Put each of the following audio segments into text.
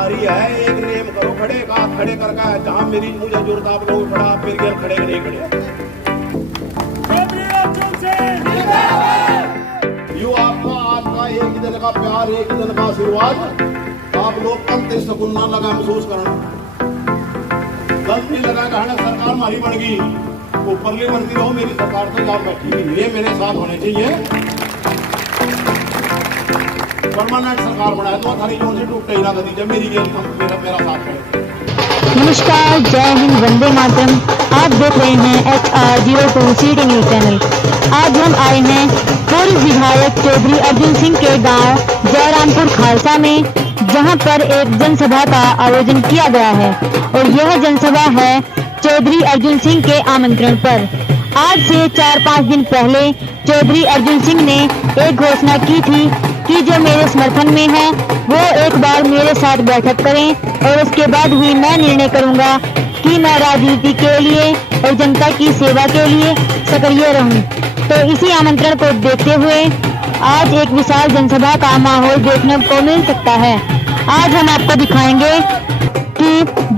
थारी है, एक नेम करो खड़े का, खड़े करके जहां मेरी मुझे जरूरत आप लोग खड़ा, आप मेरे घर खड़े नहीं खड़े। यू आपका आज का एक दिन का प्यार, एक दिन का आशीर्वाद, आप लोग कल सुकून ना लगा महसूस करना। गलती लगा कहना सरकार हमारी बन गई, ऊपरली बनती रहो, मेरी सरकार तो आप बैठी हुई, ये मेरे साथ होने चाहिए। परमानेंट सरकार बनाए तो थारी जोन से टूटे ही ना कभी, जब मेरी गेम मेरा साथ है। नमस्कार, जय हिंद, वंदे मातरम। आप देख रहे हैं HR02 सिटी न्यूज चैनल। आज हम आए हैं पूर्व विधायक चौधरी अर्जुन सिंह के गांव जयरामपुर खालसा में, जहां पर एक जनसभा का आयोजन किया गया है और यह जनसभा है चौधरी अर्जुन सिंह के आमंत्रण पर। आज से 4-5 दिन पहले चौधरी अर्जुन सिंह ने एक घोषणा की थी कि जो मेरे समर्थन में है वो एक बार मेरे साथ बैठक करें और उसके बाद ही मैं निर्णय करूंगा कि मैं राजनीति के लिए और जनता की सेवा के लिए सक्रिय रहूं। तो इसी आमंत्रण को देखते हुए आज एक विशाल जनसभा का माहौल देखने को मिल सकता है। आज हम आपको दिखाएंगे कि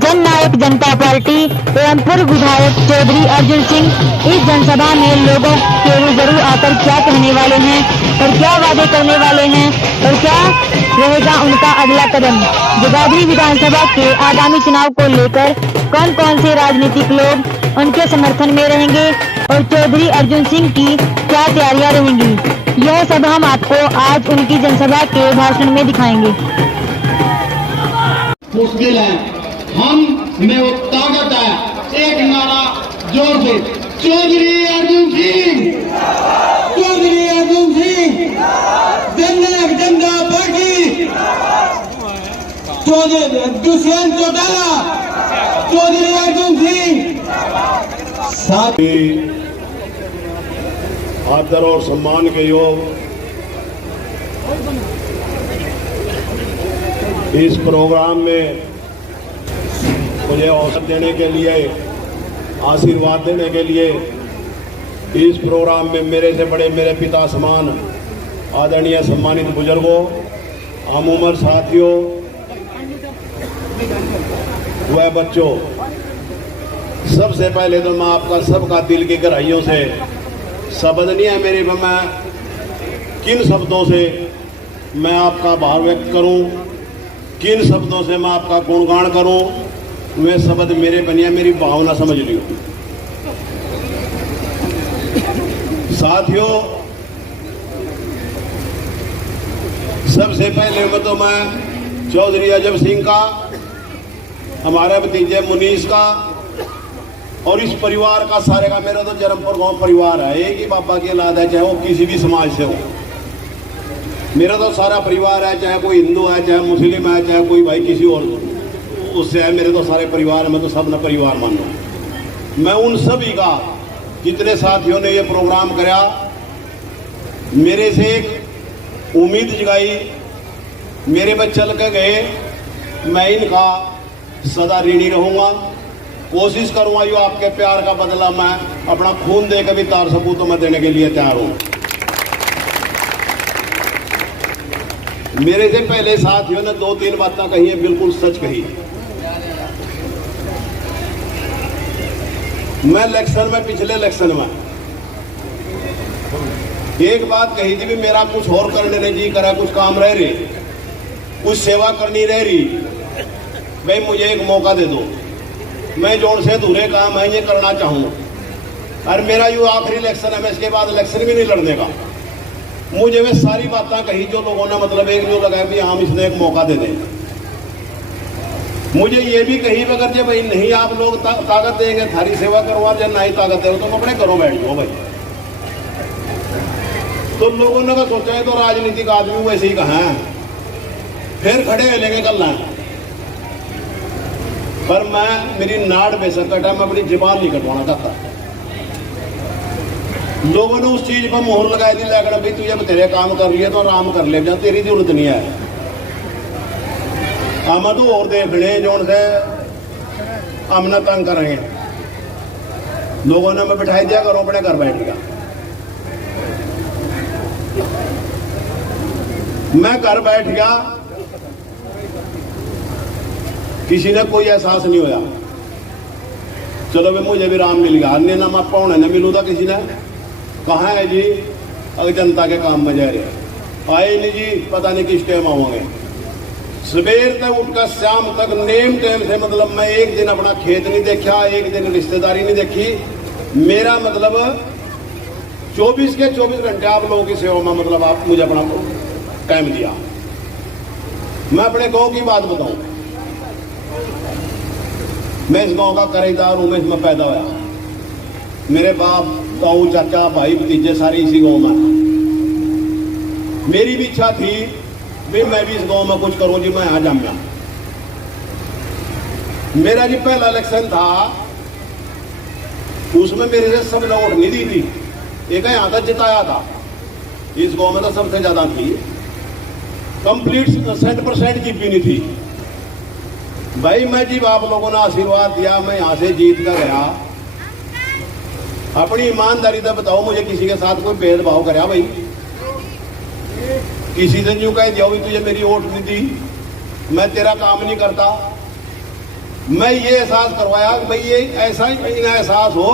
जन नायक जनता पार्टी एवं पूर्व विधायक चौधरी अर्जुन सिंह इस जनसभा में लोगों के रूबरू आकर क्या कहने वाले हैं और क्या वादे करने वाले हैं और क्या रहेगा उनका अगला कदम। जगाधरी विधानसभा के आगामी चुनाव को लेकर कौन कौन से राजनीतिक लोग उनके समर्थन में रहेंगे और चौधरी अर्जुन सिंह की क्या तैयारियां रहेंगी, यह सब हम आपको आज उनकी जनसभा के भाषण में दिखाएंगे। मुश्किल है, हम में वो ताकत है। एक नारा जोर से, चौधरी अर्जुन सिंह, चौधरी अर्जुन सिंह, जननायक जनता पार्टी, चौधरी दुष्यंत चौटाला, चौधरी अर्जुन सिंह। साथ आदर और सम्मान के योग इस प्रोग्राम में मुझे अवसर देने के लिए, आशीर्वाद देने के लिए, इस प्रोग्राम में मेरे से बड़े, मेरे पिता समान आदरणीय सम्मानित बुजुर्गों, आम उम्र साथियों व बच्चों, सबसे पहले तो मैं आपका सबका दिल की गहराइयों से शब्द नहीं है मेरे में, मैं किन शब्दों से मैं आपका आभार व्यक्त करूं, किन शब्दों से मैं आपका गुणगान करूं, वे शब्द मेरे बनिया, मेरी भावना समझ लियो। साथियों, सबसे पहले में तो मैं चौधरी अर्जुन सिंह का, हमारे भतीजे मुनीष का और इस परिवार का, सारे का, मेरा तो जरमपुर गांव परिवार है, एक ही बाबा की औलाद है, चाहे वो किसी भी समाज से हो। मेरा तो सारा परिवार है, चाहे कोई हिंदू है, चाहे मुस्लिम है, चाहे कोई भाई किसी और उससे है, मेरे तो सारे परिवार है, मैं तो सब ना परिवार मान रहा हूँ। मैं उन सभी का, जितने साथियों ने ये प्रोग्राम कराया, मेरे से एक उम्मीद जगाई, मेरे पे चल के गए, मैं इनका सदा ऋणी रहूंगा, कोशिश करूंगा यो आपके प्यार का बदला मैं अपना खून दे के भी तार सकूं तो मैं देने के लिए तैयार हूं। मेरे से पहले साथियों ने 2-3 बातें कही है, बिल्कुल सच कही। मैं इलेक्शन में, पिछले इलेक्शन में एक बात कही थी भी मेरा कुछ और करने नहीं जी करा, कुछ काम रह रही, कुछ सेवा करनी रह रही, भाई मुझे एक मौका दे दो, मैं जोड़ से अधूरे काम है ये करना चाहूँ। और मेरा यो आखिरी इलेक्शन है, मैं इसके बाद इलेक्शन भी नहीं लड़ने का। मुझे वे सारी बातें कही जो लोगों ने मतलब एक जो लगाया भी हम इसने एक मौका दे दें। मुझे ये भी कही अगर जब भाई नहीं आप लोग ताकत देंगे थारी सेवा करवा, जब नहीं ताकत देंगे तो अपने घरों बैठ जाओ भाई। तो लोगों ने तो सोचा है तो राजनीतिक आदमी वैसे ही कहा है, फिर खड़े हो लेंगे कल ना। पर मैं, मेरी नाड़ बेसकट है, मैं अपनी जुबान नहीं कटवाना चाहता। लोगों ने उस चीज पर मोहर लगाई थी, लगना भाई तू जब तेरे काम कर लिया तो आराम कर ले, जब तेरी जरूरत नहीं है। हम तो और देख ले जोन से हम ना तंग करेंगे। लोगों ने मैं बिठाई दिया, करो अपने घर बैठ गया। मैं घर बैठ गया, किसी ने कोई एहसास नहीं होया। चलो भाई मुझे भी राम मिल गया, अन्य नाम आप पौने न मिलू था किसी ने। कहाँ है जी? अगर जनता के काम में जा रहे आए नहीं जी, पता नहीं किस टाइम आओगे। सवेर तक उठकर शाम तक नेम टाइम से, मतलब मैं एक दिन अपना खेत नहीं देखा, एक दिन रिश्तेदारी नहीं देखी। मेरा मतलब 24 के 24 घंटे आप लोगों की सेवा में, मतलब आप मुझे अपना टाइम दिया। मैं अपने गांव की बात बताऊं, मैं इस गांव का करेदार हूं, मैं इसमें पैदा होया। मेरे बाप, ताऊ, चाचा, भाई, भतीजे सारे इसी गांव में। मेरी भी इच्छा थी भी मैं भी इस गांव में कुछ करूं जी, मैं यहां जाऊंगा। मेरा जी पहला इलेक्शन था, उसमें मेरे से सब ने वोट नहीं दी थी, एक यहां तक जिताया था। इस गांव में तो सबसे ज्यादा थी, कंप्लीट 100% जीत भी नहीं थी। भाई मैं जी आप लोगों ने आशीर्वाद दिया, मैं यहां से जीत कर गया। अपनी ईमानदारी से बताओ, मुझे किसी के साथ कोई भेदभाव कराया भाई? किसी से यूं कह दिया भी तुझे मेरी वोट नहीं दी, मैं तेरा काम नहीं करता। मैं ये एहसास करवाया कि भाई ये ऐसा ही एहसास हो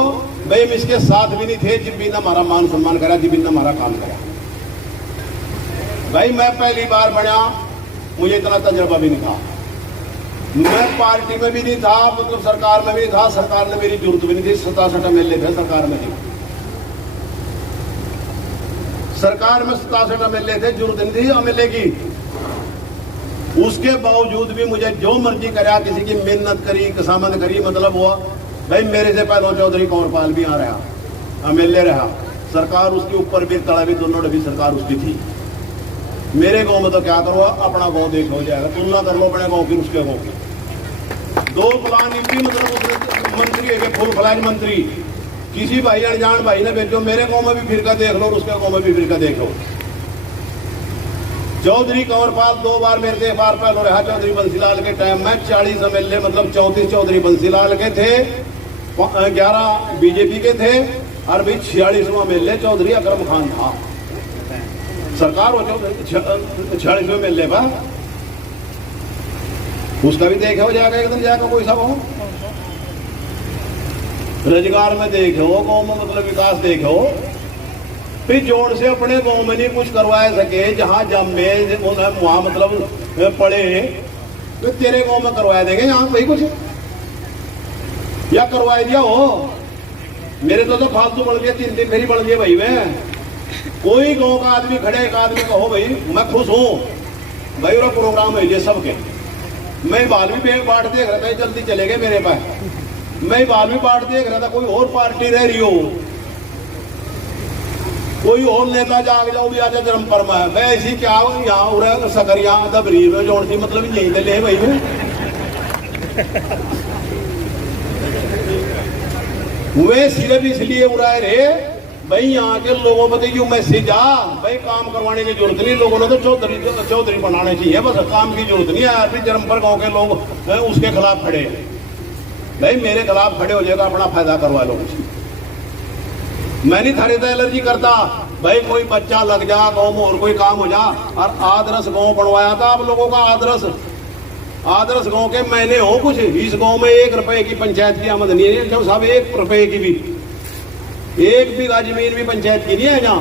भाई हम इसके साथ भी नहीं थे, जिन भी ने हमारा मान सम्मान करा, जिन भी ने हमारा काम करा। भाई मैं पहली बार बना, मुझे इतना तजर्बा भी नहीं था। मैं पार्टी में भी नहीं था, मतलब सरकार में भी नहीं था, सरकार ने मेरी जरूरत भी नहीं थी। 67 MLA थे सरकार में थी, सरकार में 67 MLA थे, जरूरत नहीं थी MLA की। उसके बावजूद भी मुझे जो मर्जी करा, किसी की मेहनत करी, कसामत करी, मतलब हुआ भाई मेरे से पहले चौधरी कंवरपाल भी आ रहा, MLA रहा, सरकार उसके ऊपर भी तड़ा भी, दोनों भी सरकार उसकी थी। मेरे गांव में तो क्या करो, अपना गांव देख हो जाएगा, तुलना कर लो अपने गांव की उसके गांव की। 2 प्लान भी, मतलब मंत्री है, फुल फ्लैज मंत्री। किसी भाई अनजान भाई ने भेजो, मेरे गांव में भी फिर का देख लो, उसके गांव में भी फिर का देख लो। चौधरी कंवरपाल 2 बार मेरे से, एक बार पहले रहा चौधरी बंसीलाल के टाइम में। 40 MLA, मतलब 34 चौधरी बंसीलाल के थे, 11 बीजेपी के थे, और भाई 46वां MLA चौधरी अकरम खान था। सरकार हो 46वें MLA पर, उसका भी देखा हो जाएगा, एक दिन जाएगा कोई सब हो। रोजगार में देखो, गांव में मतलब विकास देखो, फिर जोड़ से अपने गांव में नहीं कुछ करवा सके, जहां जमे वहां मतलब पड़े, तो तेरे गांव में करवा देंगे यहाँ भाई कुछ, या करवा दिया हो। मेरे तो फालतू बढ़ गया, 3 दिन मेरी बढ़ गई भाई। मैं कोई गांव का आदमी खड़े, एक आदमी कहो भाई मैं खुश हूं भाई, और प्रोग्राम है ये सबके। मैं बाल भी बाट देख रहा था, जल्दी चले गए मेरे पास। मैं बाल भी बाट देख रहा था, कोई और पार्टी रह रही हो, कोई और नेता जाग जाओ भी आजा जन्म पर में, मैं ऐसी क्या यहाँ उड़ा सकरिया दबरी में जोड़ दी, मतलब यही तो ले भाई में। वे सिर्फ इसलिए उड़ाए रे भाई यहाँ के लोगों पर क्यों मैसेज आ भाई, काम करवाने की जरूरत नहीं, लोगों ने तो चौधरी बनाने चाहिए, बस काम की जरूरत नहीं है। फिर जन्मपर गांव के लोग उसके खिलाफ खड़े, भाई मेरे खिलाफ खड़े हो जाएगा, अपना फायदा करवा लो। मैं नहीं थारे तो एलर्जी करता भाई, कोई बच्चा लग जा गाँव में और कोई काम हो जा। और आदर्श गाँव बनवाया था आप लोगों का, आदर्श गाँव के मैंने हो कुछ। इस गाँव में 1 रुपए की पंचायत की आमदनी है, जब साहब 1 रुपए की भी, 1 बीघा जमीन भी पंचायत की नहीं है यहाँ।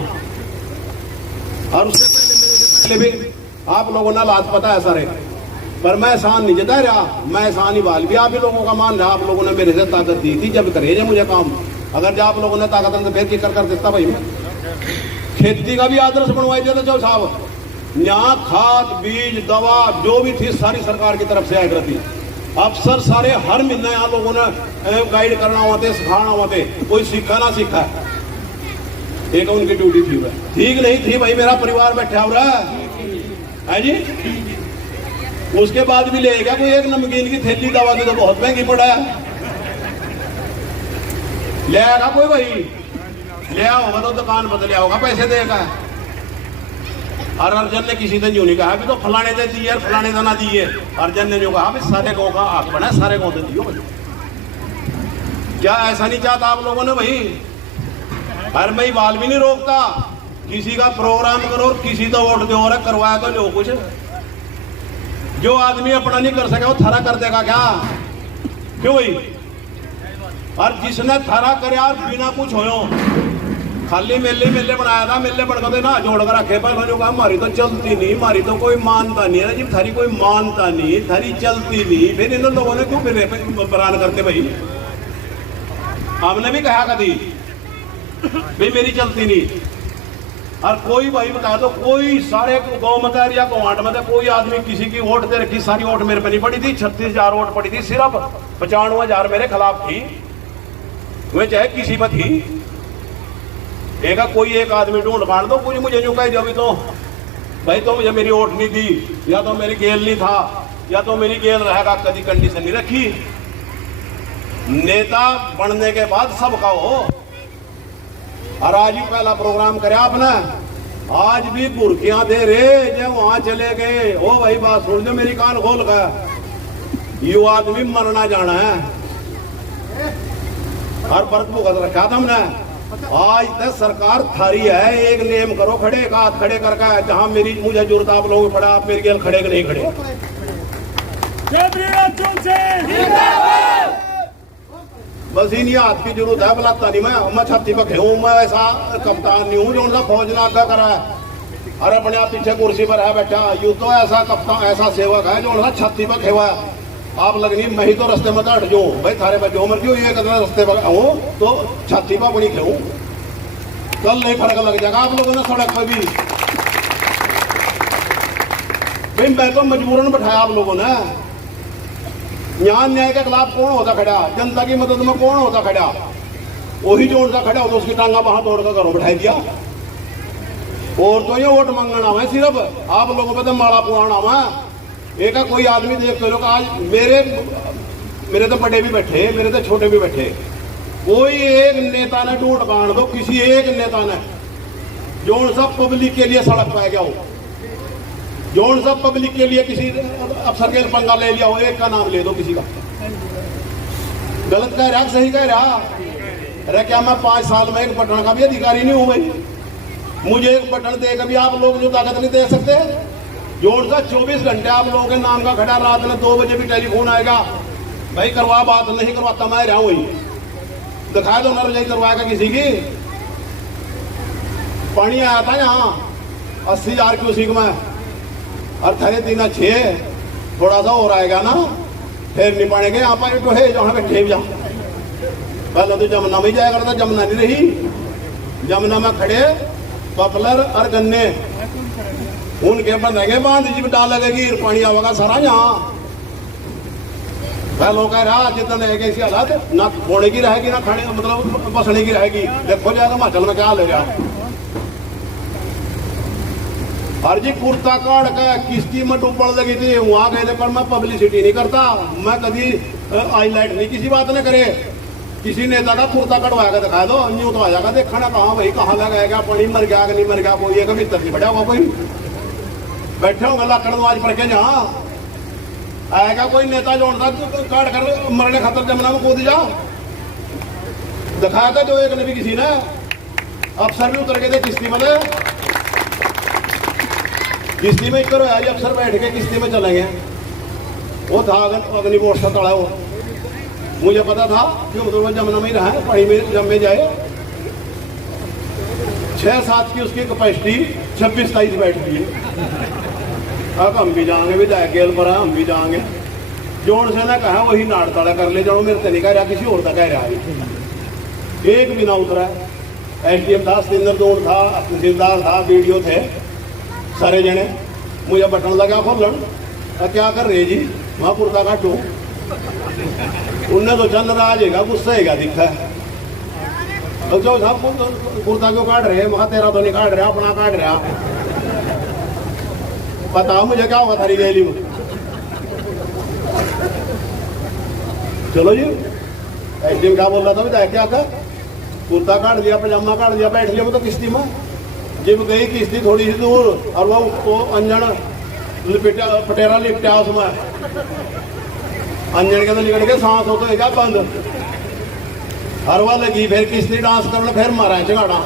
और उससे पहले मेरे से पहले भी आप लोगों ने लात पता है सारे, पर मैं एहसान नहीं जता रहा, मैं एहसान ही बाल भी आप ही लोगों का मान रहा। आप लोगों ने मेरे से ताकत दी थी जब करे मुझे काम, अगर जब आप लोगों ने ताकत तो फिर कर देता भाई। मैं खेती का भी आदर्श बनवाई दिया था जो साहब, यहाँ खाद, बीज, दवा जो भी थी सारी सरकार की तरफ से आई रहती। अफसर सारे हर महीना यहाँ लोगों ने गाइड करना होते, सिखाना होते, कोई सीखा ना सीखा, एक उनकी ड्यूटी थी। ठीक नहीं थी भाई, मेरा परिवार बैठा हुआ है जी। उसके बाद भी ले गया कोई, एक नमकीन की थैली दवा की तो बहुत महंगी पड़ा है, ले आएगा कोई भाई, ले होगा तो दुकान बदल होगा, पैसे देगा। और अर्जन ने किसी ने यूं नहीं कहा भी तो फलाने दे दिए, फलाने का ना दिए। अर्जन ने जो कहा भी सारे गांव का हक बना, सारे गांव दे दियो। क्या ऐसा नहीं चाहता आप लोगों ने भाई? और मैं बाल भी नहीं रोकता, किसी का प्रोग्राम करो, किसी तो वोट दो, और करवाया तो लो कुछ। जो आदमी अपना नहीं कर सके वो थारा कर देगा क्या? क्यों भाई? और जिसने थारा करे और बिना कुछ होयो खाली मेले बनाया था, मेले बनकर दे ना जोड़ कर रखे पर जो कहा हमारी तो चलती नहीं, हमारी तो कोई मानता नहीं है जी, थारी कोई मानता नहीं, थारी चलती नहीं, फिर इन लोगों ने क्यों मेरे बयान करते भाई? हमने भी कहा कभी भाई मेरी चलती नहीं। और कोई भाई बता दो, कोई सारे गौ मत या गौवाट मत कोई आदमी किसी की वोट दे रखी, सारी वोट मेरे पे नहीं पड़ी थी, 36,000 वोट पड़ी थी, सिर्फ 95,000 मेरे खिलाफ थी, वे चाहे किसी पर थी। एक कोई एक आदमी ढूंढ काट दो, कोई मुझे यूं कह दिया तो भाई तो मुझे मेरी वोट नहीं दी, या तो मेरी गेल नहीं था, या तो मेरी गेल रहेगा, कभी कंडीशन नहीं रखी। नेता बनने के बाद सबका हो। और आज ही पहला प्रोग्राम करे आपने, आज भी बुर्कियां दे रहे जब वहां चले गए। ओ भाई बात सुन जो मेरी कान खोल कर, यू आदमी मरना जाना है और व्रत भुगत रखा था हमने। आज तक सरकार थारी है, एक नियम करो, खड़े का हाथ खड़े करके, जहां मेरी मुझे जरूरत आप लोगों को पड़ा, आप मेरे गेल खड़े के नहीं खड़े। बस इन हाथ की जरूरत है, बुलाता नहीं मैं छाती पर खेऊं, मैं ऐसा कप्तान नहीं हूँ जो फौज ना आगा करा है और अपने आप पीछे कुर्सी पर है बैठा। यू तो ऐसा कप्तान ऐसा सेवक है जो छाती पर खेवा। आप लगनी मैं ही तो रास्ते में हट जाऊं भाई, थारे पे जो उम्र क्यों ये कदम रास्ते पर आऊं तो छाती पर बड़ी खेऊं, कल नहीं फर्क लग जाएगा आप लोगों ने सड़क पर भी। भाई मैं तो मजबूरन बैठाया आप लोगों ने। न्याय न्याय के खिलाफ कौन होता खड़ा? जनता की मदद में कौन होता खड़ा? वही जो उनका खड़ा हो तो उसकी टांगा वहां तोड़कर घरों बैठा दिया। और तो ये वोट मांगना है सिर्फ, आप लोगों पर तो माला पुराना है। एक कोई आदमी देख लो, आज मेरे तो बड़े भी बैठे, मेरे तो छोटे भी बैठे, कोई एक नेता ने ढूंढ काट दो, किसी एक नेता ने जो सब पब्लिक के लिए सड़क पे गया हो, जो सब पब्लिक के लिए किसी अफसर के पंगा ले लिया हो, एक का नाम ले दो किसी का। गलत कह रहा सही कह रहा? अरे क्या मैं 5 साल में एक बटन का भी अधिकारी नहीं हूं भाई? मुझे एक बटन दे कभी आप लोग जो ताकत नहीं दे सकते? जोड़ सा 24 घंटे आप लोगों के नाम का खड़ा, रात में 2 बजे भी टेलीफोन आएगा भाई करवा, बात नहीं करवाता मैं रहा हूं। दिखा दो ना रजाई करवाएगा किसी की। पानी आया था यहाँ 80,000 क्यूसिक में, और थरे 3 6 थोड़ा सा और आएगा ना, फिर नहीं पाएंगे यहाँ पर तो है जहाँ बैठे जा। पहले तो जमुना में जाया करता, जमुना नहीं रही। जमुना में खड़े पपलर और गन्ने उनके बंधेंगे, बांध जी डाल लगेगी, पानी आवेगा सारा यहाँ। लोग कह रहा जितने ऐसी हालत ना खोने की रहेगी ना खाने मतलब बसने की रहेगी। देखो जाएगा हिमाचल में क्या ले रहा। और जी कुर्ता काट के किश्ती में डूबने लगी थी, वहां गए थे, पर मैं पब्लिसिटी नहीं करता, मैं कभी हाईलाइट नहीं किसी बात ने करे। किसी नेता का कुर्ता कटवा के दिखा दो, न्यू तो आ जाएगा देखना कहाँ भाई कहाँ लगाएगा, पानी मर गया कि नहीं मर गया, कोई एक भीतर नहीं बैठा हुआ, कोई बैठे होंगे लाकड़वाज पर के जहाँ आएगा कोई नेता जोड़ता काट कर मरने खतर जमुना में कूद जा। दिखाया था जो एक ने भी किसी ने, अफसर भी उतर गए थे किश्ती में, किश्ती में करो यार अफसर बैठ के किश्ती में चले गए। वो था अग्नि बोर्ड से तड़ा हुआ, मुझे पता था कि उधर जमुना में ही रहा है, पानी में जम में जाए। 6-7 की उसकी कैपेसिटी 26-27 बैठ गई। अब हम भी जाएंगे, भी जाए गेल पर हम भी जाएंगे। जोड़ से ना कहा वही नाड़ ताड़ा कर ले जाओ, मेरे तरीका रहा किसी और का कह रहा है। एक भी ना उतरा। SDM था, सिंदर दूर था, तहसीलदार था, वीडियो थे सारे जने। मुझे बटन लगा खोलन, क्या कर रहे जी? वहाँ कुर्ता काटो। उनने तो चल रहा आजेगा, गुस्सा है दिखा है। तो जो साहब कुर्ता क्यों काट रहे? वहाँ तेरा तो नहीं काट रहा, अपना काट रहा। बताओ मुझे क्या होगा थारी गैली में? चलो जी, SDM क्या बोल रहा था बताया क्या कर? कुर्ता काट दिया, पजामा काट दिया, बैठ लिया तो किश्ती में। जब गई किश्ती थोड़ी सी दूर और वो अंजन पटेरा लिपटा उसमें, अंजन के तो निकल के सांस हो तो क्या बंद। हरवा लगी, फिर किश्ती डांस करना, फिर मारा चगाड़ा।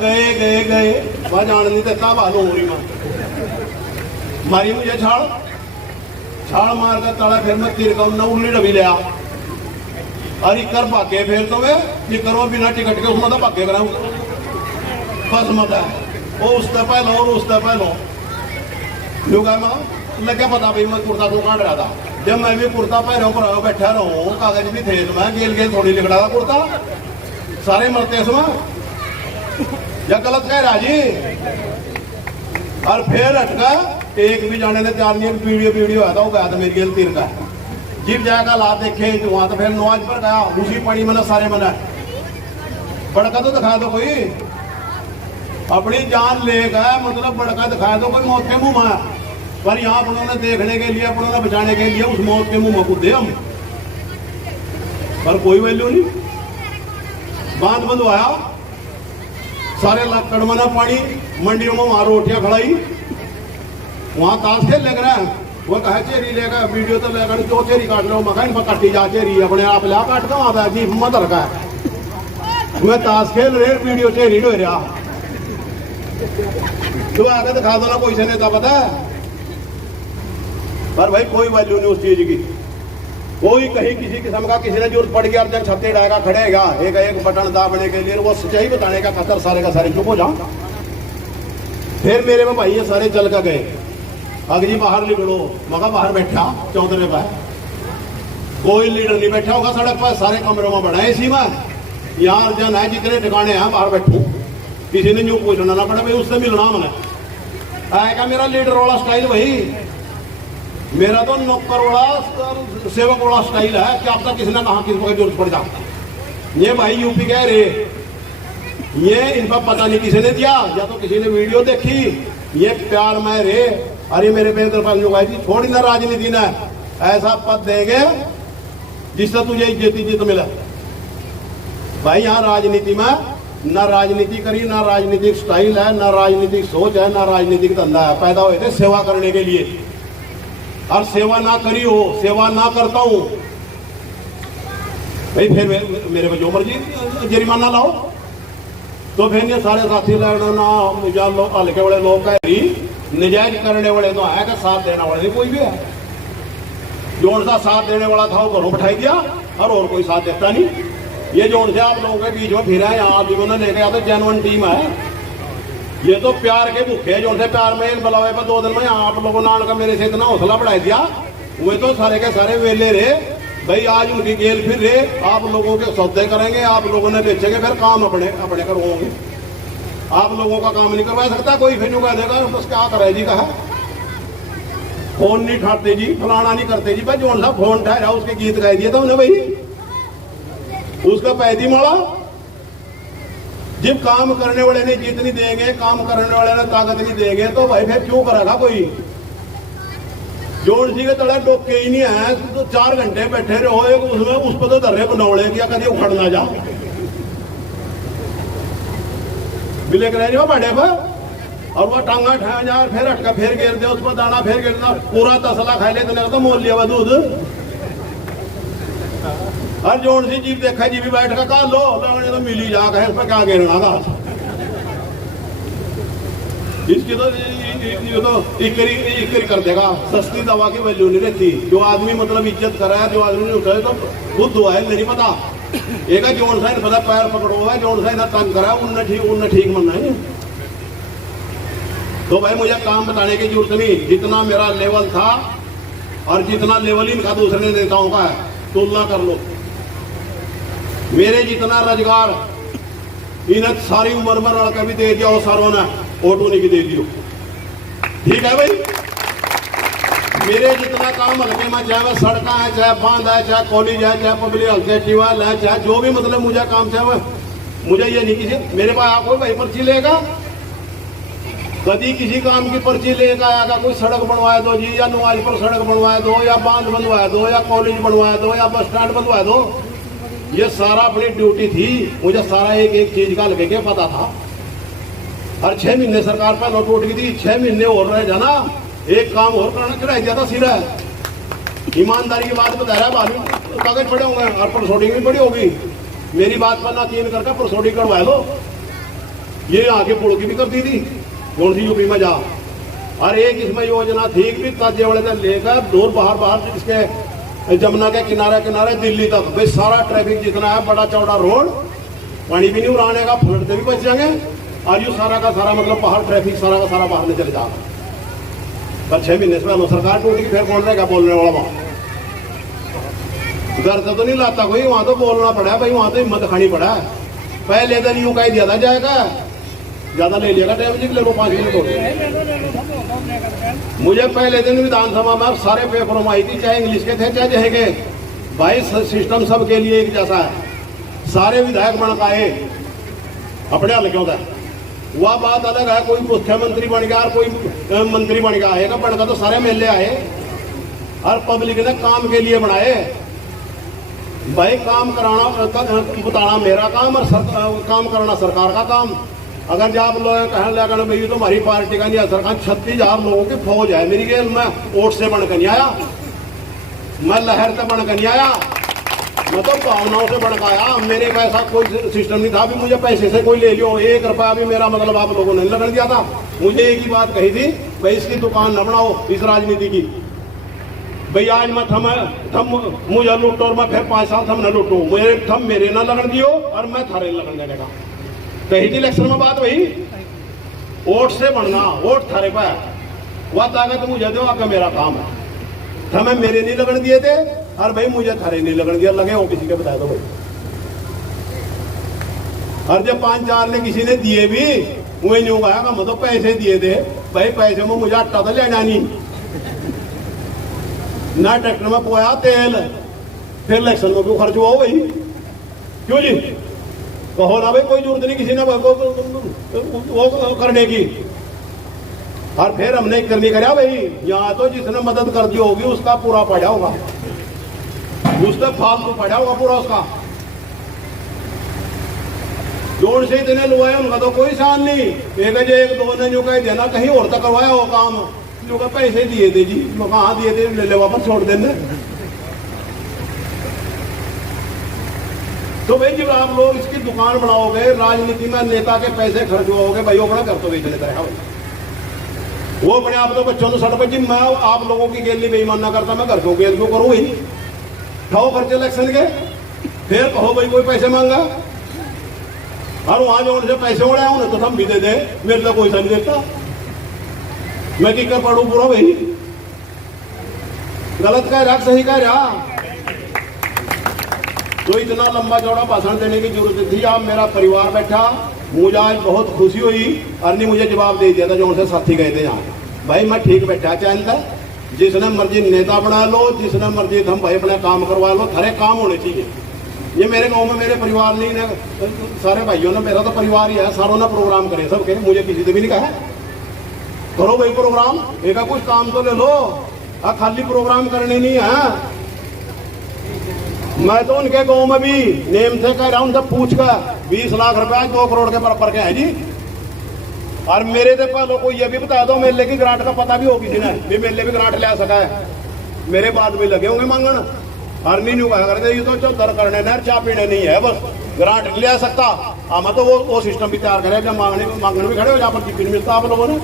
गए गए गए वह जान नहीं देता भालू हो रही मैं। मारी मुझे छाल मार कर ताला, फिर मैं तीर का उल्ली डबी लिया। अरे कर भागे फिर तो मैं ये करो बिना टिकट के उसमें तो भागे कराऊं बस मत है वो उससे पहले और उससे पहले लोग लगे पता भाई मैं कुर्ता तो काट रहा था। जब मैं भी कुर्ता पहनों पर बैठा रहूं, कागज भी थे तो मैं गेल गेल थोड़ी लिखड़ा था कुर्ता, सारे मरते इसमें या गलत कह रहा जी। और फिर हटका एक भी जाने ने चार वीडियो आया था, वो गया था मेरी गेल तीर का जिप जाएगा ला देखे तो वहां तो फिर नमाज पर गया, उसी पड़ी मैंने सारे मना बड़का तो दिखा दो कोई, अपनी जान ले गए मतलब बड़का दिखा दो कोई मौत के मुंह में। पर यहाँ अपनों ने देखने के लिए, अपनों ने बचाने के लिए उस मौत के मुंह में कूदे हम, पर कोई वैल्यू नहीं। बांध बंधवाया, सारे लक्कड़ मना पानी, मंडियों में वहां रोटियां खड़ाई, वहां ताश खेल लग रहा है। वो कहे चेरी लेगा वीडियो तो लेगा जो चेरी काट लो, मकान पर काटी जा चेरी अपने आप ला काट दो आप जी मत रखा है। मैं ताश खेल रहे वीडियो चेरी हो रहा तो आगे दिखा दो ना कोई से नेता पता है। पर भाई कोई वैल्यू नहीं उस चीज की, कोई कहीं किसी किस्म का किसी ने जरूरत पड़ गया अर्जन छत्ते डायगा खड़ेगा एक एक बटन दाबने के लिए, वो सच्चाई बताने का खतर सारे का सारे चुप हो जाओ। फिर मेरे में भाई ये सारे चल कर गए, अगर जी बाहर निकलो, मगा बाहर बैठा चौधरे पर कोई लीडर नहीं बैठा होगा सड़क पर, सारे कमरों में बड़ा इसी में यहाँ अर्जन है जितने ठिकाने हैं बाहर बैठू, किसी ने यूं पूछना ना पड़ा भाई उससे मिलना मैंने आएगा। मेरा लीडर वाला स्टाइल वही, मेरा तो नौकर वाला सेवक वाला स्टाइल है कि अब तक किसी ने कहा किसी को जरूरत पड़ जाता। ये भाई यूपी कह रहे, ये इन पर पता नहीं किसी ने दिया या तो किसी ने वीडियो देखी, ये प्यार में रे। अरे मेरे पे जी छोड़ी ना राजनीति ने, ऐसा पद देंगे जिससे तुझे इज्जत मिले। भाई यहाँ राजनीति में ना राजनीति करी, ना राजनीतिक स्टाइल है, ना राजनीतिक सोच है, ना राजनीतिक धंधा है। पैदा हुए थे सेवा करने के लिए, और सेवा ना करी हो, सेवा ना करता हूं भाई फिर मेरे पे जो मर्जी जुर्माना लाओ। तो फिर ये सारे साथी ना हल्के वाले लोग कह रही निजायज करने वाले तो है, साथ देने वाले नहीं कोई भी है। जोन सा साथ देने वाला था वो घरों बैठाई दिया और कोई साथ देता नहीं। ये जोन से आप लोगों के बीच में फिर है, यहाँ भी उन्होंने लेके आते जेन्युइन टीम है। ये तो प्यार के भूखे जो उनसे प्यार में बुलावे पर 2 दिन में आप लोगों ने आकर मेरे से इतना हौसला बढ़ा दिया, वे तो सारे के सारे वेले रहे भाई। आज उनकी गेल फिर रहे, आप लोगों के सौदे करेंगे, आप लोगों ने बेचेंगे, फिर काम अपने अपने करवाओगे। आप लोगों का काम नहीं करवा सकता कोई, फिर कह देगा बस क्या करे जी, कहा फोन नहीं उठाते जी, फलाना नहीं करते जी। भाई जो सा फोन ठहरा उसके गीत गा दिए था उन्हें भाई, उसका पैदी माड़ा। जब काम करने वाले ने जितनी देंगे, काम करने वाले ने ताकत नहीं देंगे, तो भाई फिर क्यों करेगा कोई। जोड़ सी के तड़े डोके ही नहीं है तो 4 घंटे बैठे रहो उसमें, उस पर तो दर्रे बनौड़े किया कभी उखड़ ना जा बिले कर बड़े पर, और वो टांगा ठा जा फिर हटका फिर गिर दे, उस पर दाना फिर गिरना, पूरा तसला खा ले तो मोल लिया दूध। हर जोड़ सी जीप देखा जी भी बैठ का लो लगने तो मिली जा कहे उस पर क्या गिरना था। इसकी तो इकरी कर देगा, सस्ती दवा की वैल्यू नहीं रहती। जो आदमी मतलब इज्जत कराया, जो आदमी नहीं उठाए तो खुद दुआ है नहीं पता। एक जोन सा पता पैर पकड़ो है, जोन सा तंग करा उनने ठीक मनना है। तो भाई मुझे काम बताने की जरूरत नहीं, जितना मेरा लेवल था और जितना लेवल इनका दूसरे नेताओं का है तुलना कर लो। मेरे जितना रोजगार इन्हें सारी उम्र में लड़का भी दे दिया और सारों ने ऑटो नहीं भी दे दियो, ठीक है भाई। मेरे जितना काम हल्के में, चाहे वह सड़क है, चाहे बांध है, चाहे कॉलेज है, चाहे पब्लिक हेल्थ है, ट्यूबवेल है, चाहे जो भी मतलब मुझे काम चाहे मुझे ये नहीं किसी मेरे पास आपको भाई पर्ची लेगा, कभी किसी काम की पर्ची लेकर आएगा, कोई सड़क बनवा दो जी, या नमाज पर सड़क बनवा दो, या बांध बनवा दो, या कॉलेज बनवा दो, या बस स्टैंड बनवा दो। ये सारा अपनी ड्यूटी थी, मुझे सारा एक एक चीज का लगे के पता था। हर 6 महीने सरकार पर नोट उठ गई थी, 6 महीने और रह जाना, एक काम और करना चढ़ा जाता सिरा। ईमानदारी की बात बता रहा है, बालू कागज पड़े होंगे और परसोडिंग भी पड़ी होगी। मेरी बात पर ना यकीन करके परसोडिंग करवा लो। ये आगे पुल की भी कर दी थी कौन सी यूपी में जा, और एक इसमें योजना थी कि ताजे वाले से लेकर दूर बाहर इसके जमुना के किनारे किनारे दिल्ली तक भाई सारा ट्रैफिक जितना है, बड़ा चौड़ा रोड, पानी भी नहीं उड़ाने का, फ्लड से भी बच जाएंगे और ये सारा का सारा मतलब बाहर ट्रैफिक सारा का सारा बाहर में चले जाएगा। पर 6 महीने से सरकार टूटी, फिर कौन रहेगा बोलने वाला? वहां घर से तो नहीं लाता कोई, वहां तो बोलना पड़ा भाई, वहां तो हिम्मत खानी पड़ा। पहले दिन यूं कहीं ज्यादा जाएगा, ज्यादा ले लिएगा टाइम जी, ले लो 5 मिनट हो गए। मुझे पहले दिन विधानसभा में सारे पेपरों में आई थी, चाहे इंग्लिश के थे चाहे जहे के, भाई सिस्टम सबके लिए एक जैसा है, सारे विधायक बन पाए अपने हल्कों का। वह बात अलग है, कोई मुख्यमंत्री बन गया और कोई मंत्री बन गया आएगा, बनकर तो सारे मेले आए और पब्लिक ने काम के लिए बनाए। भाई काम कराना बताना मेरा काम और काम करना सरकार का काम। अगर जब आप लोग कहने लगा भाई तो हमारी पार्टी का नहीं है, सरकार 36,000 लोगों की फौज है मेरी गेल में, वोट से बनकर नहीं आया, मैं लहर से बनकर नहीं आया, मैं तो भावनाओं से बनकर आया। मेरे का ऐसा कोई सिस्टम नहीं था भी मुझे पैसे से कोई ले लियो, 1 रुपया भी मेरा मतलब आप लोगों ने लगन दिया था। मुझे एक ही बात कही थी, भाई इसकी दुकान न बनाओ इस राजनीति की, भाई आज मैं थम मुझे लूटो और मैं फिर 5 साल थम न लूटू, मुझे थम मेरे न लगन दियो और मैं थारे लगन देने का। कही थी इलेक्शन में बात वही, वोट से बनना, वोट थारे पर, वह ताकत मुझे दो, आगे मेरा काम है। थमें मेरे नहीं लगन दिए थे और भाई मुझे थारे नहीं लगन दिया, लगे हो किसी के बता दो भाई। और जब 5-4 ने किसी ने दिए भी, वही नहीं कहा मैं तो पैसे दिए थे, भाई पैसे में मुझे आटा तो ले जानी ना, ट्रैक्टर में पोया तेल, फिर इलेक्शन में क्यों खर्च हुआ भाई? क्यों जी? कहो ना भाई, कोई जरूरत नहीं किसी ने वो करने की। और फिर हमने करनी कराया भाई, यहाँ तो जिसने मदद कर दी होगी उसका पूरा पड़ा होगा, उसका फालतू पड़ा होगा पूरा उसका। जोड़ से इतने लुआए उनका तो कोई शान नहीं, एक दो ने जो कह देना कहीं और तक करवाया वो काम, जो का पैसे दिए थे जी, कहाँ दिए थे, ले वापस छोड़ देने। तो भाई जब आप लोग इसकी दुकान बनाओगे, राजनीति में नेता के पैसे खर्च होगे, भाई अपना घर तो बेच लेता है, वो अपने आप तो बच्चों को सड़ पर जी मैं आप लोगों की गेली बेईमान ना करता, मैं घर को गेल क्यों करूँ? भाई खाओ खर्चे इलेक्शन के, फिर कहो भाई कोई पैसे मांगा और वहां जो उनसे पैसे उड़ाए उन्हें तो हम भी दे दे, मेरे तो कोई सा नहीं देता, मैं की कर पढ़ू पूरा भाई? गलत कह रहा सही कह रहा? तो इतना लंबा चौड़ा भाषण देने की जरूरत थी? आप मेरा परिवार बैठा, मुझे आज बहुत खुशी हुई, अर्नी मुझे जवाब दे दिया था जो उनसे साथी गए थे यहाँ, भाई मैं ठीक बैठा चैन था, जिसने मर्जी नेता बना लो, जिसने मर्जी हम भाई अपना काम करवा लो, थारे काम होने चाहिए। ये मेरे गांव में मेरे परिवार नहीं ने, सारे भाइयों ने, मेरा तो परिवार ही है, सारों ने प्रोग्राम करे सबके, मुझे किसी से भी नहीं कहा करो भाई प्रोग्राम, एक कुछ काम तो ले लो, खाली प्रोग्राम करने नहीं है। मैं तो उनके गांव में भी नेम से कह रहा हूं, उनसे पूछ कर 20 लाख रुपया 2 करोड़ के बराबर के हैं जी। और मेरे से पहले को ये भी बता दो, मेले की ग्रांट का पता भी हो किसी ने भी मेले भी ग्रांट ले सका है, मेरे बाद भी लगे होंगे मांगन, और नहीं कहा करते ये तो चौधर करने न चाह पीने नहीं है, बस ग्रांट नहीं ले सकता। हम तो वो सिस्टम भी तैयार करे जब मांगने भी खड़े हो, जहाँ पर टिकट मिलता आप लोगों ने।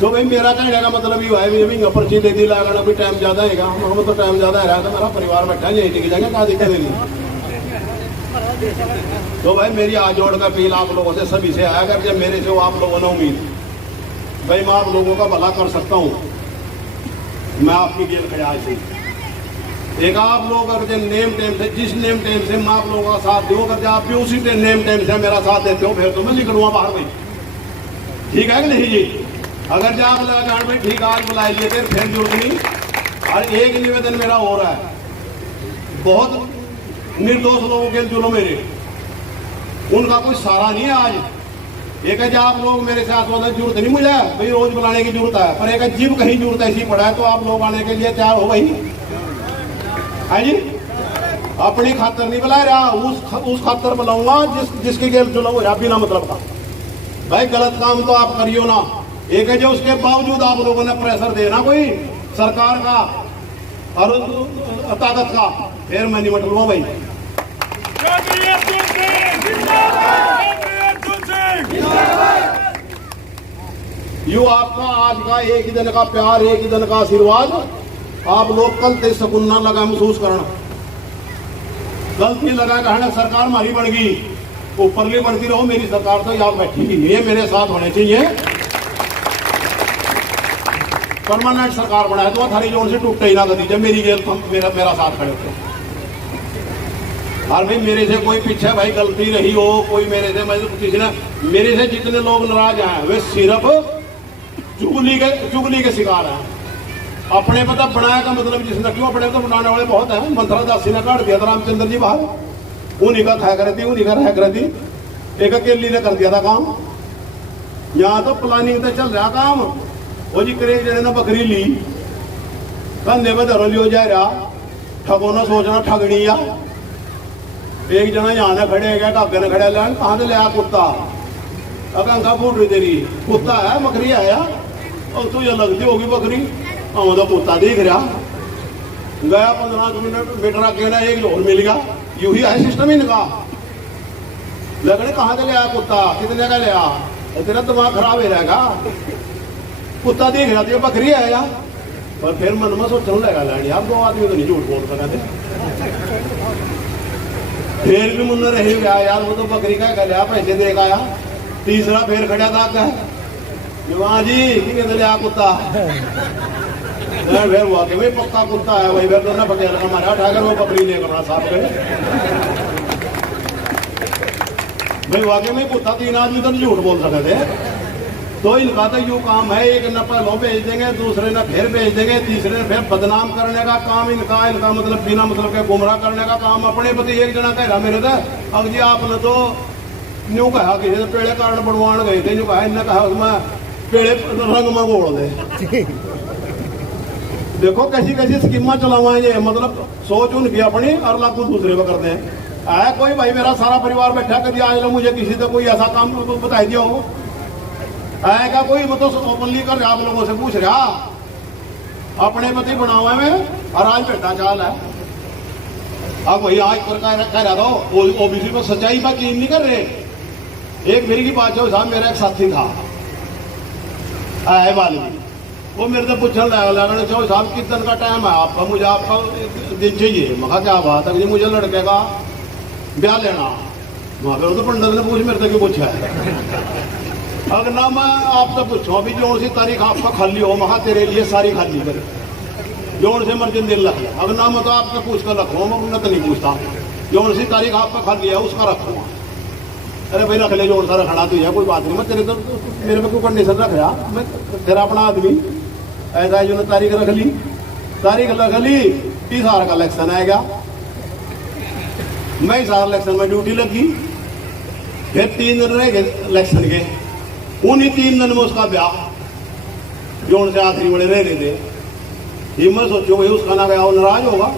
तो भाई मेरा कहने का मतलब ये है, भी पर्ची दे दी लगा ना, टाइम ज्यादा है, हम तो टाइम ज्यादा है, तो मेरा परिवार बैठा यही टिक जाएगा, क्या दिक्कत है? तो भाई मेरी आज जोड़ का अपील आप लोगों से सभी से आया, अगर जब मेरे से आप लोगों ने उम्मीद, भाई मैं आप लोगों का भला कर सकता हूँ, मैं आपकी गेल खड़ा से एक आप लोग अगर नेम टेम से, जिस नेम टेम से मैं आप लोगों का साथ दूँ, अगर आप भी उसी नेम टेम से मेरा साथ देते हो, फिर तो मैं निकलूंगा बाहर भाई, ठीक है कि नहीं जी? अगर जो आप लगा भाई ठीक आज बुला लिए थे, फिर जरूरत नहीं। और एक निवेदन मेरा हो रहा है, बहुत निर्दोष लोगों के जुलो मेरे, उनका कोई सहारा नहीं है आज। एक है आप लोग मेरे साथ जरूरत नहीं मुझे भाई रोज बुलाने की जरूरत है, पर एक जीव कहीं जरूरत ऐसी पड़ा है तो आप लोग आने के लिए तैयार हो भाई, है जी? अपनी खातर नहीं बुला रहा, उस खातर बुलाऊंगा जिसकी गेल जुलो हो बिना मतलब का। भाई गलत काम तो आप करियो ना, एक है जो उसके बावजूद आप लोगों ने प्रेशर देना कोई सरकार का और ताकत का, फिर मैं निमट लूंगा भाई। यू आपका आज का एक ही दिन का प्यार, एक ही दिन का आशीर्वाद आप लोग कल ते सकून ना लगा महसूस करना। गलती लगा कहना सरकार हमारी बन गई, ऊपरली बढ़ती रहो, मेरी सरकार तो यहाँ बैठी ही नहीं है, मेरे साथ होने चाहिए। परमानेंट सरकार बनाया तो थारी जोन से टूटे ही ना कभी, जब मेरी गेल मेरा साथ खड़े थे। और भाई मेरे से कोई पीछे भाई गलती रही हो, कोई मेरे से किसी ने, मेरे से जितने लोग नाराज हैं वे सिर्फ चुगली के शिकार हैं। अपने पता बनाया का मतलब जिसने क्यों, अपने तो बनाने वाले बहुत हैं। मंत्रा दासी ने काट दिया था रामचंद्र जी बाहर, उन्हीं का खाया कर दी, उन्हीं का रह कर दी। एक अकेली ने कर दिया था काम। यहाँ तो प्लानिंग तो चल रहा काम। वो जी करे जने ने बकरी ली, कंधे में धरो लियो जा रहा, ठगो ना सोचना ठगनी या। एक जना यहाँ ने खड़े गया, ढाबे ने खड़े लैन, कहाँ से लिया कुत्ता, अगंगा फूट रही तेरी, कुत्ता है बकरी आया, और तू ये लगती होगी बकरी, हम तो कुत्ता दिख रहा। गया 15 मीटर आगे ना एक और मिल गया, यू ही है सिस्टम इनका। लगने कहाँ से लिया कुत्ता, कितने का लिया, तेरा दिमाग खराब ही रहेगा। कुत्ता दिख रहा था बकरी आया, और फिर मन में सोचने लगा लैंड यार 2 आदमी तो नहीं झूठ बोल सकते। फिर भी मुन्ना रही गया यार, वो तो बकरी का लिया, पैसे दे आया। तीसरा फिर खड़ा था वहां जी कि लिया कुत्ता, फिर हुआ कि भाई पक्का कुत्ता है वही, फिर तो पटेल का मारा उठाकर वो बकरी ले करना साहब के भाई, वाकई में कुत्ता 3 आदमी तो झूठ बोल सकते थे। तो इनका तो यूं काम है, एक न पहलों भेज देंगे, दूसरे न फिर भेज देंगे, तीसरे ने फिर बदनाम करने का काम इनका। इनका मतलब बिना मतलब के गुमराह करने का काम। अपने पति एक जना कह रहा मेरे थे, अब जी आपने तो न्यू कहा कि पेड़े कारण बनवान गए थे, न्यू कहा इनने कहा उसमें पेड़े रंग में बोल दे। देखो कैसी कैसी स्कीमा चलावाएंगे, मतलब सोच उनकी अपनी और लागू दूसरे को करते हैं। आया कोई भाई मेरा सारा परिवार बैठा, कभी आज मुझे किसी से कोई ऐसा काम बताई दिया हो, आएगा कोई, वो तो ओपनली कर रहा, आप लोगों से पूछ रहा, अपने पति बनावे में और आज बेटा चाल है। अब वही आज पर कह रहा था ओबीसी को सच्चाई पर यकीन नहीं कर रहे। एक मेरी की बात है साहब, मेरा एक साथी था आए वाले, वो मेरे से पूछने लगा चो साहब कितने का टाइम है आपका, मुझे आपका दिन चाहिए। मैं क्या बात है, मुझे लड़के का ब्याह लेना। वहाँ पे तो पंडित ने पूछ मेरे से क्यों पूछा है। अगर ना मैं आपसे पूछूं अभी जो सी तारीख आपका खाली हो, महा तेरे लिए सारी खाली कर जोन से मर्जी दिल रख लिया। अगर ना मैं तो आपसे पूछ कर रखूँ, मैं तो नहीं पूछता, जोन सी तारीख आपका खाली है उसका रखूँगा। अरे भाई रख ले, जोन सा रखना तो है, कोई बात नहीं, मैं तेरे तो मेरे में कोई कंडीशन रख रहा, मैं तेरा अपना आदमी ऐसा जो तारीख रख ली, तारीख रख ली, 30 साल का इलेक्शन आएगा, मैं इस साल इलेक्शन में ड्यूटी लगी, फिर 3 दिन रह गए इलेक्शन के, उन्हीं 3 दिन में उसका ब्याह जोन से आखिरी बड़े रहने दे। हिम्मत सोचो भाई उसका ना ब्याह नाराज होगा।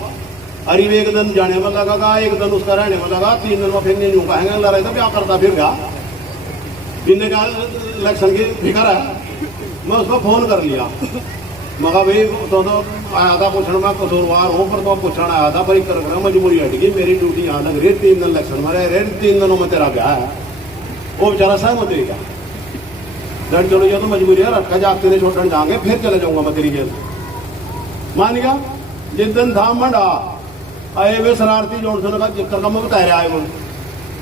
अरे एक दिन जाने में लगेगा, एक दिन उसका रहने में लगा, 3 दिन में फिर नहीं यूँ कहेंगे लड़ाई तो ब्याह करता फिर गया। इनने कहा इलेक्शन की फिक्र है, मैं उसको फोन कर लिया, मगा भाई तो आया था पूछना, मैं कसूरवार हूँ पर तो पूछना आया था, पर कर मजबूरी हट गई, मेरी ड्यूटी यहाँ लग रही, 3 दिन इलेक्शन में रह रहे, 3 दिनों में तेरा ब्याह है। वो बेचारा सहमत रही क्या, डर चलो ये तो मजबूरी है, रखा जागते ने छोड़ने जाएंगे, फिर चले जाऊंगा मैं तेरी जेल। मान गया जिस दिन था मंडा आए वे शरारती जोन से लगा जिक्र का मैं बता रहा है,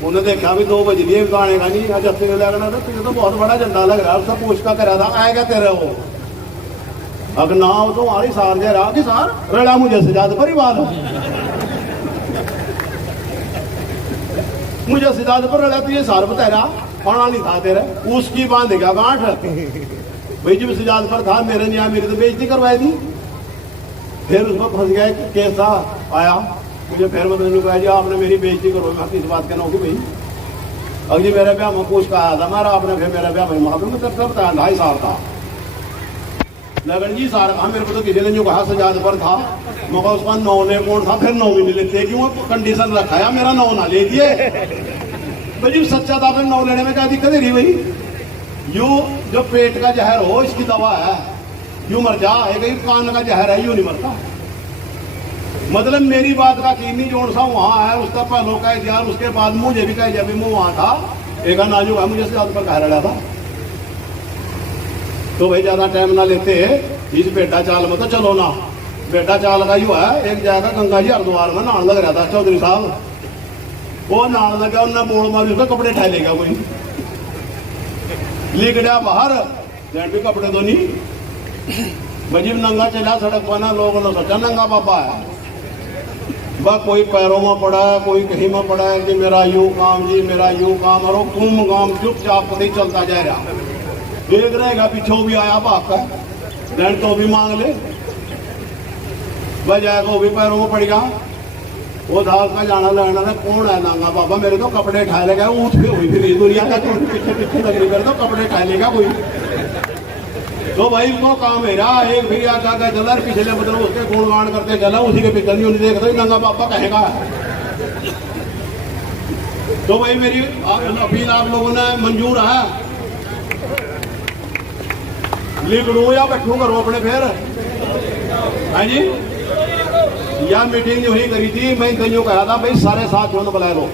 उन्हें देखा भी 2 बज गए, गाने का नहीं आज हफ्ते में लगना था, तुझे तो बहुत बड़ा झंडा लग रहा है, उसका पूछ का करा था आएगा तेरे वो। अगर ना हो तो हमारी सार दे रहा कि सार रड़ा मुझे से ज्यादा परिवार मुझे से ज्यादा पर रड़ा, तुझे सार बता रहा पढ़ा नहीं था तेरे, उसकी बांधेगा गांठ भाई जब सिजाद पर था मेरे यहाँ मेरी तो बेइज्जती करवाई थी। फिर उसमें फंस गया केस था आया, मुझे फिर मतलब कहा जी आपने मेरी बेइज्जती करवाई, मैं किस बात कहना होगी भाई, अब जी मेरे ब्याह में पूछ का आया था मारा आपने, फिर मेरा ब्याह में मैं करता 2.5 साल था लगन जी सारा कहा, मेरे को तो किसी ने जो कहा सजाद पर था, मगर उसका 9 ने कौन था, फिर 9 भी नहीं लेते क्यों, कंडीशन रखा है मेरा 9 ना ले दिए भाई, सच्चा था फिर 9 लेने में क्या दिक्कत है रही भाई। यू जो पेट का जहर हो इसकी दवा है, यू मर जा, कान का जहर है यू नहीं मरता। मतलब मेरी बात का कीनी जोड़ सा वहां है, उसका पहलो कह दिया, उसके बाद मुझे भी कह दिया भी मैं वहां था, एक नाजू है मुझे से पर कह रहा था। तो भाई ज्यादा टाइम ना लेते इस बेटा चाल में तो चलो ना। बेटा चाल का ही हुआ है, एक जगह गंगा जी हरिद्वार में नहान लग रहा था चौधरी साहब, वो नहान लगा, उन्हें बोल मारी, उसका कपड़े ठा लेगा कोई, लिख गया बाहर भी कपड़े तो नहीं, बजीब नंगा चला सड़क पर ना, लोगों ने सोचा नंगा बाबा है। बस कोई पैरों में पड़ा है, कोई कहीं में पड़ा है कि मेरा यूं काम जी, मेरा यूं काम, और तुम काम चुपचाप नहीं चलता जा रहा। एक रहेगा पीछे भी आया भाग का, दैन तो भी मांग ले, वह जाएगा वो भी पैरों में पड़ गया। वो दाल का जाना लेना है, कौन है नंगा बाबा, मेरे तो कपड़े ठा लेगा, ऊँट पे हुई फिर दुनिया का तो पीछे पीछे लग रही, मेरे तो कपड़े ठा लेगा कोई। तो भाई वो काम है रहा, एक भैया क्या चला पिछले मतलब उसके गुणगान करते चला, उसी के पिछले नहीं उन्हें देखते नंगा बाबा कहेगा। तो भाई मेरी अपील आप लोगों ने मंजूर है, लिख लूं या बैठूं करो अपने फिर, है जी। यह मीटिंग जो ही करी थी, मैं कईयों कहा था भाई सारे साथियों ने बुला लो,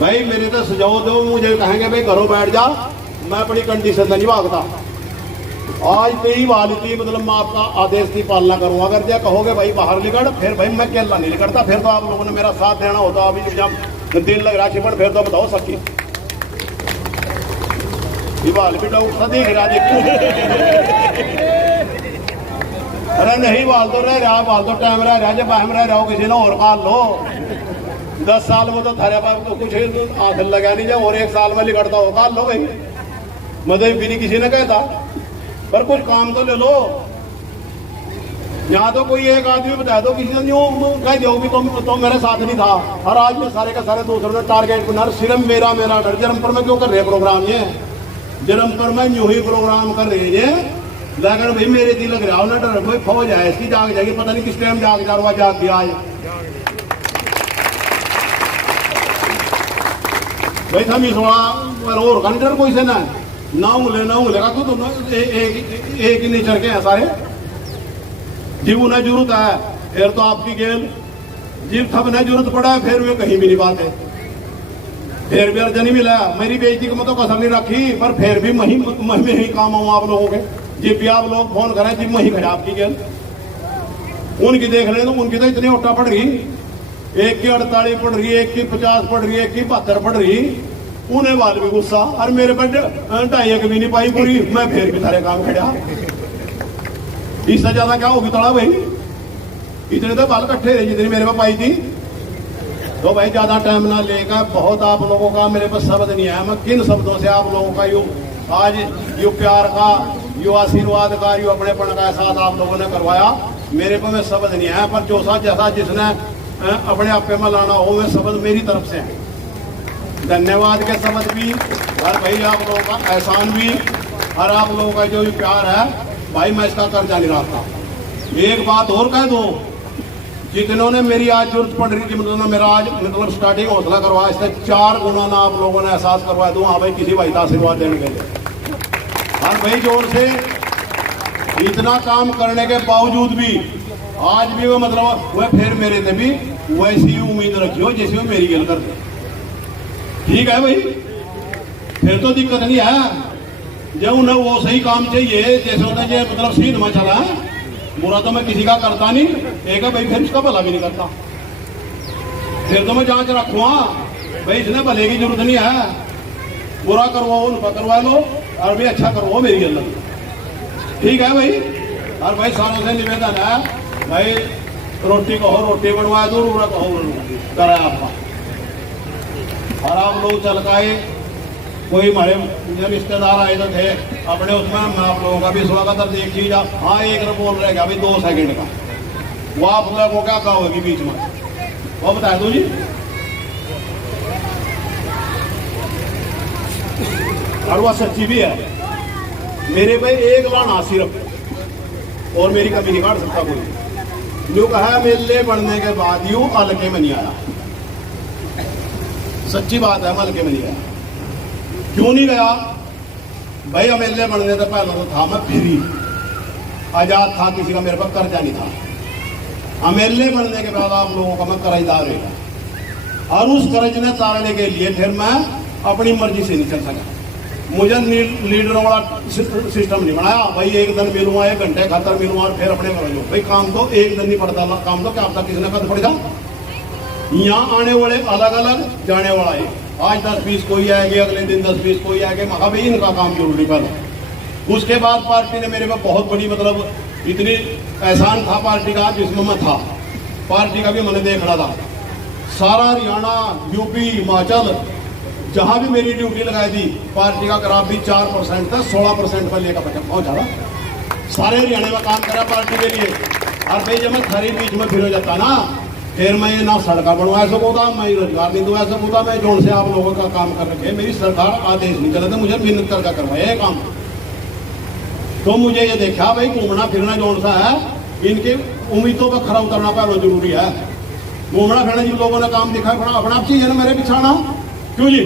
भाई मेरे तो सुझाव दो, मुझे कहेंगे भाई घरों बैठ जा, मैं अपनी कंडीशन नहीं भागता। आज तो ही वाली थी, मतलब मैं आपका आदेश की पालना करूंगा। अगर जो कहोगे भाई बाहर निकल, फिर भाई मैं केला नहीं निकलता, फिर तो आप लोगों ने मेरा साथ देना होता। अभी जब दिन लग रहा चिपड़, फिर तो बताओ सच्ची बाल भी डाउट सा देख रहा अरे नहीं बाल तो रह रहा, बाल तो टाइम रह रहा, जब बहम रह रहा हो किसी ने और काल लो। 10 साल में तो थारे पाप को कुछ आंख लगा नहीं, जब और 1 साल में लिखड़ता हो काल लो भाई, मतलब भी नहीं किसी ने कहता, पर कुछ काम तो ले लो। यहाँ तो कोई एक आदमी बता दो, किसी ने यूं कह दो कि तुम मेरे साथ नहीं था, और आज में सारे का सारे दूसरों ने टारगेट बना, सिर्फ मेरा डर। जरमपुर में क्यों कर रहे प्रोग्राम, ये जरमपुर में यूं ही प्रोग्राम कर रहे हैं, लेकिन भाई मेरे दिल लग रहा ना डर, भाई फौज है इसकी जाग जाएगी, पता नहीं किस टाइम जाग जा रहा, जाग दिया आज भाई था मिसवा और कंटर कोई से ना उंगले का तो एक ही नेचर के हैं सारे। जीव उन्हें जरूरत है, फिर तो आपकी गेल जीव थप ने जरूरत पड़ा है, फिर वे कहीं भी नहीं बात है, फिर भी अर्जन नहीं मिला। मेरी बेइज्जती को मैं तो कसर नहीं रखी, पर फिर भी मही ही काम आऊँ आप लोगों के। जिब भी आप लोग फोन करें, जिब मही खड़ा आपकी गेल, उनकी देख रहे तो उनकी तो इतनी ओटा पड़ रही, एक की 48 पड़ रही, एक की 50 पड़ रही, एक की 72 पड़ रही, उन्हें बाल भी गुस्सा, और मेरे पर 2.5 भी नहीं पाई पूरी, मैं फिर भी सारे काम खड़ा। इससे ज्यादा क्या होगी तड़ा भाई, इतने तो बाल इकट्ठे रहे जितनी मेरे पे पाई थी। तो भाई ज्यादा टाइम ना लेगा, बहुत आप लोगों का मेरे पास शब्द नहीं है, मैं किन शब्दों से आप लोगों का यू आज यू प्यार का, यू आशीर्वाद का, यू अपनेपन का एहसास आप लोगों ने करवाया, मेरे पे में शब्द नहीं है। पर जो सा जैसा जिसने अपने आप पे में लाना हो, वे शब्द मेरी तरफ से है। धन्यवाद के शब्द भी, और भाई आप लोगों का एहसान भी, और आप लोगों का जो भी प्यार है भाई, मैं इसका कर्जा नहीं रखता। एक बात और कह दूं, जितनों ने मेरी आज जरूरत पड़ रही थी, मतलब मेरा आज मतलब स्टार्टिंग हौसला करवाया, इससे 4 गुना ना आप लोगों ने एहसास करवा दूं। हाँ भाई, किसी भाई का आशीर्वाद देने के लिए, और भाई जोर से इतना काम करने के बावजूद भी आज भी वो मतलब वह फिर मेरे से भी वैसी उम्मीद रखी हो जैसी वो मेरी गल कर दे। ठीक है भाई, फिर तो दिक्कत नहीं है। जब उन्हें वो सही काम चाहिए, जैसे होता है मतलब सीध में चला है, बुरा तो मैं किसी का करता नहीं, एक है भाई फिर इसका भला भी नहीं करता, फिर तो मैं जांच रखूंगा भाई, इसने भले की जरूरत नहीं है, बुरा करवाओ उनका करवा लो, और भी अच्छा करवाओ मेरी गल। ठीक है भाई, और भाई सारों से निवेदन है भाई, रोटी कहो रोटी बनवाए दो, रूरा कहो कराए आपका, और आप लोग चल पाए। कोई हमारे रिश्तेदार आए तो थे अपने, उसमें मैं आप लोगों का भी स्वागत है। देख लीजिए, हाँ एक बोल रहे क्या भाई 2 सेकंड का, वो आप लोगों को क्या कहोगी बीच में, वो बता दो जी। और वह सच्ची भी है, मेरे पे एक लाना सिर्फ, और मेरी कमी नहीं काट सकता कोई। जो कहा मेले बढ़ने के बाद यूं हल्के में नहीं आया, सच्ची बात है, हल्के में नहीं आया। क्यों नहीं गया भाई, एमएलए बनने से पहले तो था मैं फ्री, आजाद था, किसी का मेरे पर कर्जा नहीं था। एमएलए बनने के बाद आप लोगों का मैं कर्जदार रहेगा, और उस कर्ज ने तारने के लिए फिर मैं अपनी मर्जी से नहीं चल सका। मुझे लीडरों वाला सिस्टम नहीं बनाया भाई। एक दिन मिलूंगा, 1 घंटे खातर मिलूंगा और फिर अपने करो भाई। काम तो एक दिन नहीं पड़ता, काम तो क्या पता किसने कद पड़ जाओ। यहाँ आने वाले अलग अलग, जाने वाला है। आज 10-20 कोई आएंगे, अगले दिन 10-20 कोई आएंगे। महा भाई इनका काम जरूरी कर। उसके बाद पार्टी ने मेरे में बहुत बड़ी मतलब इतनी एहसान था पार्टी का, जिसमें मैं था पार्टी का भी मैंने देख रहा था। सारा हरियाणा, यूपी, हिमाचल जहां भी मेरी ड्यूटी लगाई थी, पार्टी का ग्राफ भी 4% था, 16% पर लेकर पहुंचा था। सारे हरियाणा में काम करा पार्टी के लिए। और भाई जब मैं थारी बीच में फिर हो जाता ना, फिर मैं ना सड़का बनवा सकूँ था, मैं रोजगार नहीं दवा सकूँ था, मैं जोन से आप लोगों का काम कर रखे। मेरी सरकार आदेश नहीं चला था, मुझे मेहनत करके करवाया ये काम। तो मुझे ये देखा भाई घूमना फिरना जोन सा है, इनके उम्मीदों पर खरा उतरना पहले जरूरी है। घूमना फिरना जिन लोगों ने काम दिखा अपना चीज है ना, मेरे पिछाना क्यों जी,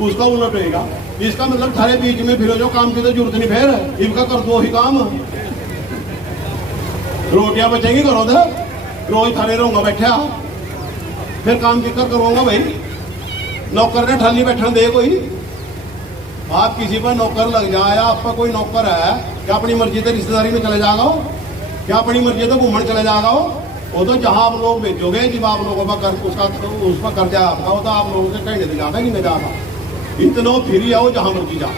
उसका उलट होगा। इसका मतलब थारे बीच में फिर जो काम की तो जरूरत नहीं, फिर इनका कर दो ही काम। रोटियां बचेंगी करो दे, रोज थारे रहूंगा बैठा, फिर काम की कर करूंगा भाई। नौकर ने ठाली बैठा दे कोई, आप किसी पर नौकर लग जाए, आप पर कोई नौकर है क्या अपनी मर्जी से रिश्तेदारी में चले जाएगा, क्या अपनी मर्जी से घूमने चले जाएगा। वो तो जहां आप लोग भेजोगे, जब आप लोगों का कर उस पर कर्जा आपका, वो तो आप लोगों से कहने से जाता कि नहीं जाता। इतना फिर आओ जहां मर्जी जा।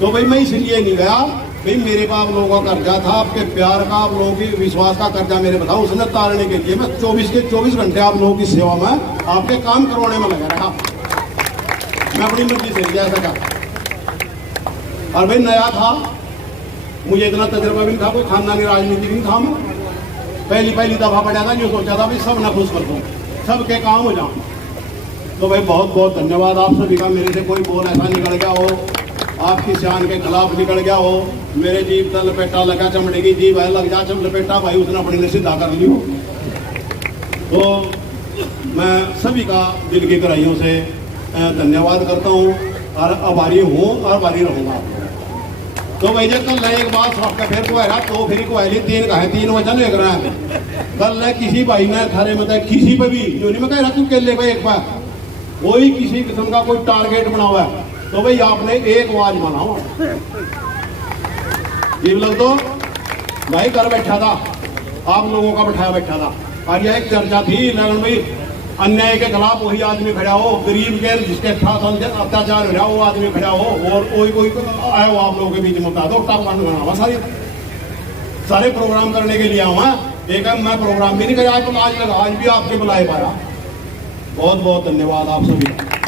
तो भाई मैं इसलिए नहीं गया भाई, मेरे पास आप लोगों का कर्जा था, आपके प्यार का, आप लोगों की विश्वास का कर्जा मेरे पे था। उसने तारने के लिए मैं 24 के 24 घंटे आप लोगों की सेवा में, आपके काम करवाने में लगा रहा। मैं अपनी मर्जी से नहीं जा सका। और भाई नया था, मुझे इतना तजुर्बा भी नहीं था, कोई खानदानी राजनीति नहीं था। मैं पहली दफा पढ़ा था, जो सोचा था भाई सब ना खुश कर दूं, सबके काम हो जाऊं। तो भाई बहुत बहुत धन्यवाद आप सभी का। मेरे से कोई बोल ऐसा निकल गया हो, आपकी शान के खिलाफ निकल गया हो, मेरे जीव का लपेटा लगा, चमड़े की जीव है लग जा चम लपेटा, भाई उसने अपने ने सीधा कर ली हो। तो मैं सभी का दिल की गहराइयों से धन्यवाद करता हूँ और आभारी हूँ और आभारी रहूँगा। तो भाई जब कल एक बात सबका फिर को आएगा, तो फिर को आएगी 3 का है, 3 वचन एक रहा है। कल है किसी भाई ने थारे मतलब किसी पे भी जो नहीं मैं कह रहा तू केले को एक बार कोई किसी किस्म का कोई टारगेट बना हुआ है, तो भाई आपने एक आवाज बनाओ। ये लग तो भाई घर बैठा था, आप लोगों का बैठाया बैठा था, और यह एक चर्चा थी लगन भाई अन्याय के खिलाफ वही आदमी खड़ा हो, गरीब के जिसके अत्याचार हो रहा वो आदमी खड़ा हो, और कोई आया हो आप लोगों के बीच में बता दो टाप कांड बना हुआ। सारे प्रोग्राम करने के लिए आऊँ। एक मैं प्रोग्राम भी नहीं कराया, तो आज भी आपके बुलाए पाया। बहुत बहुत धन्यवाद आप सभी का।